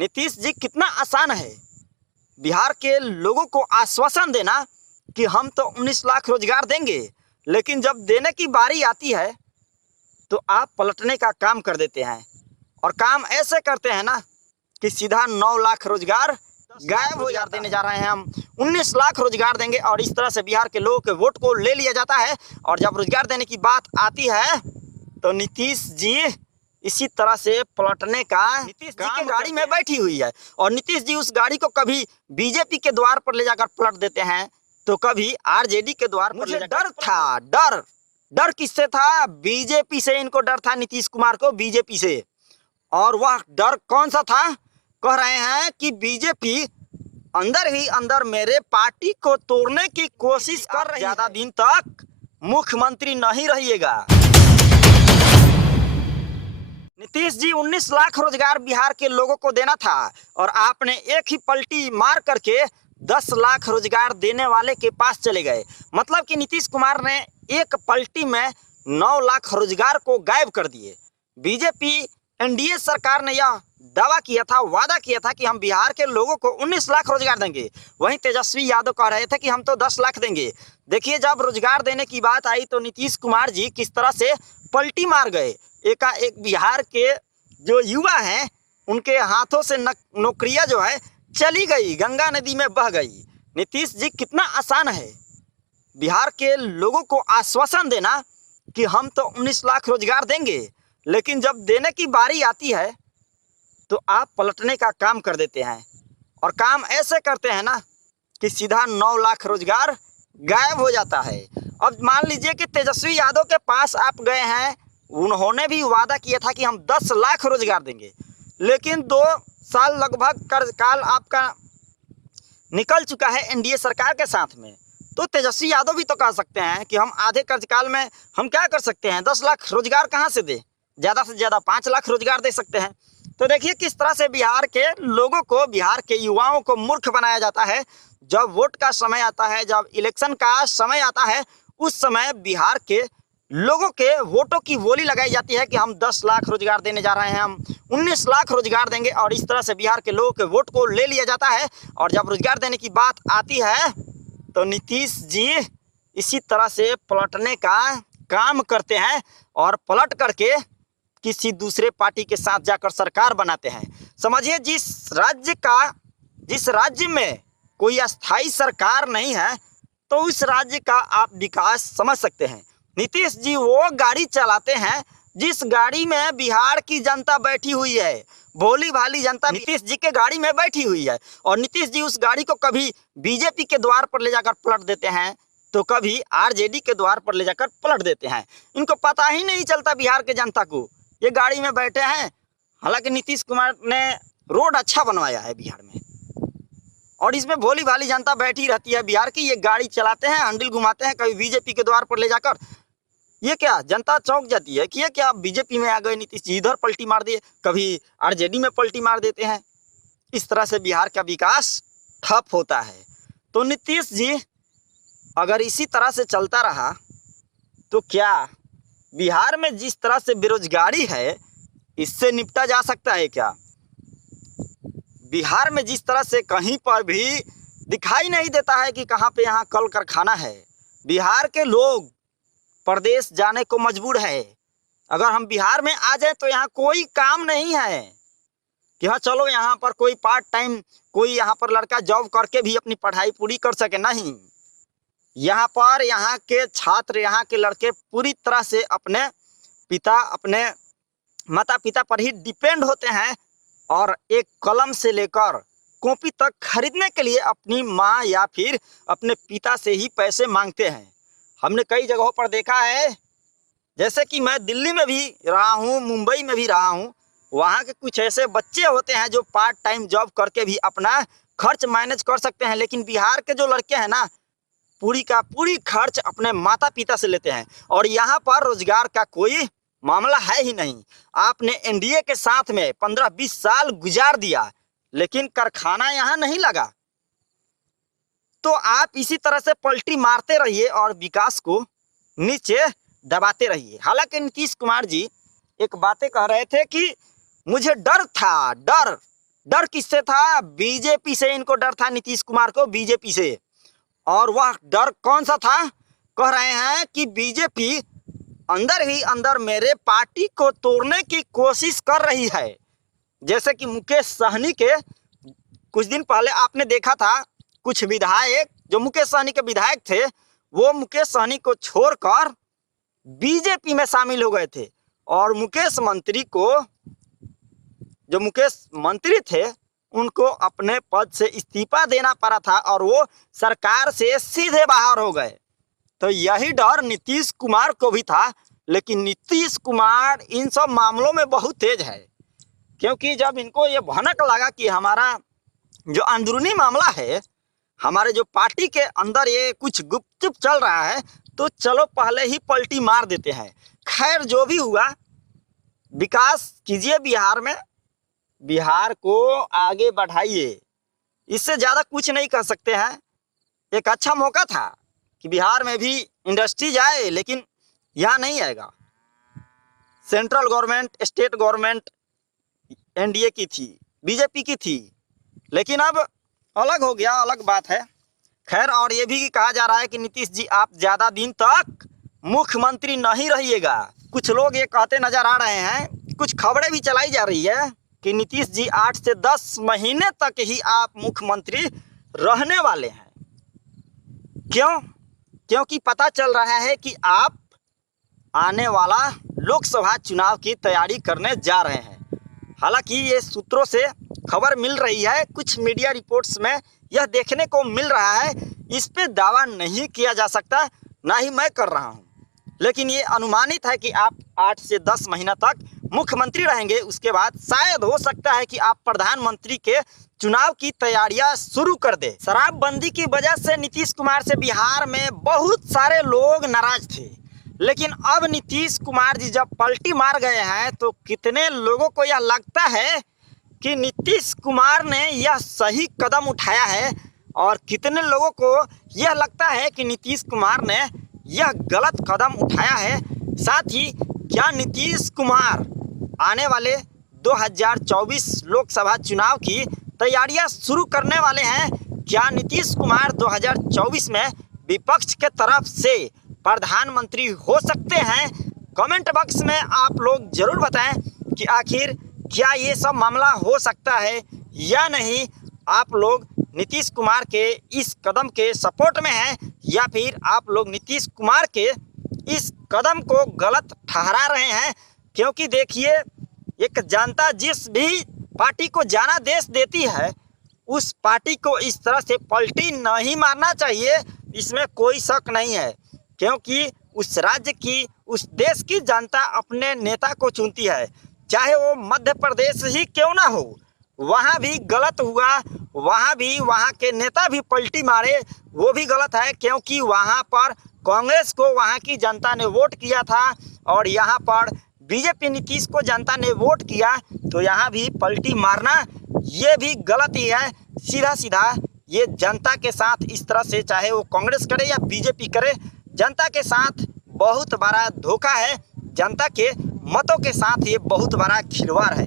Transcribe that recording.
नीतीश जी कितना आसान है बिहार के लोगों को आश्वासन देना कि हम तो 19 लाख रोजगार देंगे, लेकिन जब देने की बारी आती है तो आप पलटने का काम कर देते हैं। और काम ऐसे करते हैं ना कि सीधा 9 लाख रोजगार गायब हो जाते। देने जा रहे हैं हम 19 लाख रोजगार देंगे और इस तरह से बिहार के लोगों के वोट को ले लिया जाता है। और जब रोजगार देने की बात आती है तो नीतीश जी इसी तरह से पलटने का नीतीश जी की गाड़ी में बैठी हुई है। और नीतीश जी उस गाड़ी को कभी बीजेपी के द्वार पर ले जाकर पलट देते हैं तो कभी आरजेडी के द्वार पर। मुझे डर था, डर किससे था? बीजेपी से इनको डर था, नीतीश कुमार को बीजेपी से। और वह डर कौन सा था? कह रहे हैं कि बीजेपी अंदर ही अंदर मेरे पार्टी को तोड़ने की कोशिश कर रही है, ज्यादा दिन तक मुख्यमंत्री नहीं रहिएगा। नीतीश जी 19 लाख रोजगार बिहार के लोगों को देना था और आपने एक ही पलटी मार करके 10 लाख रोजगार देने वाले के पास चले गए। मतलब कि नीतीश कुमार ने एक पलटी में 9 लाख रोजगार को गायब कर दिए। बीजेपी एनडीए सरकार ने यह दावा किया था, वादा किया था कि हम बिहार के लोगों को 19 लाख रोजगार देंगे। वहीं तेजस्वी यादव कह रहे थे कि हम तो 10 लाख देंगे। देखिए, जब रोजगार देने की बात आई तो नीतीश कुमार जी किस तरह से पलटी मार गए। एकाएक बिहार के जो युवा हैं उनके हाथों से नौकरियां जो है चली गई, गंगा नदी में बह गई। नीतीश जी कितना आसान है बिहार के लोगों को आश्वासन देना कि हम तो 19 लाख रोजगार देंगे, लेकिन जब देने की बारी आती है तो आप पलटने का काम कर देते हैं। और काम ऐसे करते हैं ना कि सीधा 9 लाख रोजगार गायब हो जाता है। अब मान लीजिए कि तेजस्वी यादव के पास आप गए हैं, उन्होंने भी वादा किया था कि हम 10 लाख रोजगार देंगे, लेकिन 2 साल लगभग कार्यकाल आपका निकल चुका है एनडीए सरकार के साथ में। तो तेजस्वी यादव भी तो कह सकते हैं कि हम आधे कार्यकाल में हम क्या कर सकते हैं, 10 लाख रोजगार कहाँ से दे, ज़्यादा से ज़्यादा 5 लाख रोजगार दे सकते हैं। तो देखिए किस तरह से बिहार के लोगों को, बिहार के युवाओं को मूर्ख बनाया जाता है। जब वोट का समय आता है, जब इलेक्शन का समय आता है, उस समय बिहार के लोगों के वोटों की बोली लगाई जाती है कि हम 10 लाख रोजगार देने जा रहे हैं, हम 19 लाख रोजगार देंगे। और इस तरह से बिहार के लोगों के वोट को ले लिया जाता है। और जब रोजगार देने की बात आती है तो नीतीश जी इसी तरह से पलटने का काम करते हैं और पलट करके किसी दूसरे पार्टी के साथ जाकर सरकार बनाते हैं। समझिए, जिस राज्य में कोई अस्थाई सरकार नहीं है तो उस राज्य का आप विकास समझ सकते हैं। नीतीश जी वो गाड़ी चलाते हैं जिस गाड़ी में बिहार की जनता बैठी हुई है, भोली भाली जनता नीतीश जी के गाड़ी में बैठी हुई है। और नीतीश जी उस गाड़ी को कभी बीजेपी के द्वार पर ले जाकर पलट देते हैं तो कभी आरजेडी के द्वार पर ले जाकर पलट देते हैं। इनको पता ही नहीं चलता बिहार के जनता को, ये गाड़ी में बैठे हैं। हालांकि नीतीश कुमार ने रोड अच्छा बनवाया है बिहार में और इसमें भोली भाली जनता बैठी रहती है बिहार की। ये गाड़ी चलाते हैं, हैंडल घुमाते हैं, कभी बीजेपी के द्वार पर ले जाकर। ये क्या, जनता चौंक जाती है कि ये क्या बीजेपी में आ गए नीतीश जी, इधर पलटी मार दिए, कभी आरजेडी में पलटी मार देते हैं। इस तरह से बिहार का विकास ठप होता है। तो नीतीश जी अगर इसी तरह से चलता रहा तो क्या बिहार में जिस तरह से बेरोजगारी है इससे निपटा जा सकता है क्या? बिहार में जिस तरह से कहीं पर भी दिखाई नहीं देता है कि कहाँ पे यहाँ कल कारखाना है। बिहार के लोग प्रदेश जाने को मजबूर है। अगर हम बिहार में आ जाए तो यहाँ कोई काम नहीं है कि हाँ चलो यहाँ पर कोई पार्ट टाइम कोई यहाँ पर लड़का जॉब करके भी अपनी पढ़ाई पूरी कर सके, नहीं। यहाँ पर यहाँ के छात्र, यहाँ के लड़के पूरी तरह से अपने माता पिता पर ही डिपेंड होते हैं और एक कलम से लेकर कॉपी तक खरीदने के लिए अपनी माँ या फिर अपने पिता से ही पैसे मांगते हैं। हमने कई जगहों पर देखा है, जैसे कि मैं दिल्ली में भी रहा हूँ, मुंबई में भी रहा हूँ। वहाँ के कुछ ऐसे बच्चे होते हैं जो पार्ट टाइम जॉब करके भी अपना खर्च मैनेज कर सकते हैं, लेकिन बिहार के जो लड़के हैं ना, पूरी का पूरी खर्च अपने माता पिता से लेते हैं। और यहाँ पर रोजगार का कोई मामला है ही नहीं। आपने एनडीए के साथ में 15-20 साल गुजार दिया, लेकिन कारखाना यहाँ नहीं लगा। तो आप इसी तरह से पलटी मारते रहिए और विकास को नीचे दबाते रहिए। हालांकि नीतीश कुमार जी एक बातें कह रहे थे कि मुझे डर था, डर किससे था? बीजेपी से इनको डर था, नीतीश कुमार को बीजेपी से। और वह डर कौन सा था? कह रहे हैं कि बीजेपी अंदर ही अंदर मेरे पार्टी को तोड़ने की कोशिश कर रही है। जैसे कि मुकेश सहनी के कुछ दिन पहले आपने देखा था, कुछ विधायक जो मुकेश सहनी के विधायक थे, वो मुकेश सहनी को छोड़कर बीजेपी में शामिल हो गए थे। और मुकेश मंत्री थे, उनको अपने पद से इस्तीफा देना पड़ा था और वो सरकार से सीधे बाहर हो गए। तो यही डर नीतीश कुमार को भी था, लेकिन नीतीश कुमार इन सब मामलों में बहुत तेज है, क्योंकि जब इनको ये भनक लगा कि हमारा जो अंदरूनी मामला है, हमारे जो पार्टी के अंदर ये कुछ गुपचुप चल रहा है, तो चलो पहले ही पलटी मार देते हैं। खैर जो भी हुआ, विकास कीजिए बिहार में, बिहार को आगे बढ़ाइए, इससे ज़्यादा कुछ नहीं कर सकते हैं। एक अच्छा मौका था कि बिहार में भी इंडस्ट्री जाए, लेकिन यहाँ नहीं आएगा। Central government, state government NDA की थी, बीजेपी की थी, लेकिन अब अलग हो गया, अलग बात है। खैर, और ये भी कहा जा रहा है कि नीतीश जी आप ज़्यादा दिन तक मुख्यमंत्री नहीं रहिएगा। कुछ लोग ये कहते नजर आ रहे हैं, कुछ खबरें भी चलाई जा रही है कि नीतीश जी 8 से 10 महीने तक ही आप मुख्यमंत्री रहने वाले हैं। क्यों? क्योंकि पता चल रहा है कि आप आने वाला लोकसभा चुनाव की तैयारी करने जा रहे हैं। हालांकि ये सूत्रों से खबर मिल रही है, कुछ मीडिया रिपोर्ट्स में यह देखने को मिल रहा है। इस पे दावा नहीं किया जा सकता, ना ही मैं कर रहा हूं, लेकिन ये अनुमानित है कि आप 8 से 10 महीना तक मुख्यमंत्री रहेंगे। उसके बाद शायद हो सकता है कि आप प्रधानमंत्री के चुनाव की तैयारियां शुरू कर दे। शराबबंदी की वजह से नीतीश कुमार से बिहार में बहुत सारे लोग नाराज थे, लेकिन अब नीतीश कुमार जी जब पलटी मार गए हैं, तो कितने लोगों को यह लगता है कि नीतीश कुमार ने यह सही कदम उठाया है, और कितने लोगों को यह लगता है कि नीतीश कुमार ने यह गलत कदम उठाया है। साथ ही क्या नीतीश कुमार आने वाले 2024 लोकसभा चुनाव की तैयारियां शुरू करने वाले हैं? क्या नीतीश कुमार 2024 में विपक्ष के तरफ से प्रधानमंत्री हो सकते हैं? कमेंट बॉक्स में आप लोग जरूर बताएं कि आखिर क्या ये सब मामला हो सकता है या नहीं। आप लोग नीतीश कुमार के इस कदम के सपोर्ट में हैं, या फिर आप लोग नीतीश कुमार के इस कदम को गलत ठहरा रहे हैं? क्योंकि देखिए, एक जनता जिस भी पार्टी को जाना देश देती है, उस पार्टी को इस तरह से पलटी नहीं मारना चाहिए, इसमें कोई शक नहीं है। क्योंकि उस राज्य की, उस देश की जनता अपने नेता को चुनती है, चाहे वो मध्य प्रदेश ही क्यों ना हो। वहाँ भी गलत हुआ, वहाँ भी वहाँ के नेता भी पलटी मारे, वो भी गलत है, क्योंकि वहाँ पर कांग्रेस को वहाँ की जनता ने वोट किया था और यहाँ पर बीजेपी नीतीश को जनता ने वोट किया, तो यहाँ भी पलटी मारना ये भी गलत ही है। सीधा सीधा ये जनता के साथ इस तरह से, चाहे वो कांग्रेस करे या बीजेपी करे, जनता के साथ बहुत बड़ा धोखा है, जनता के मतों के साथ ये बहुत बड़ा खिलवाड़ है।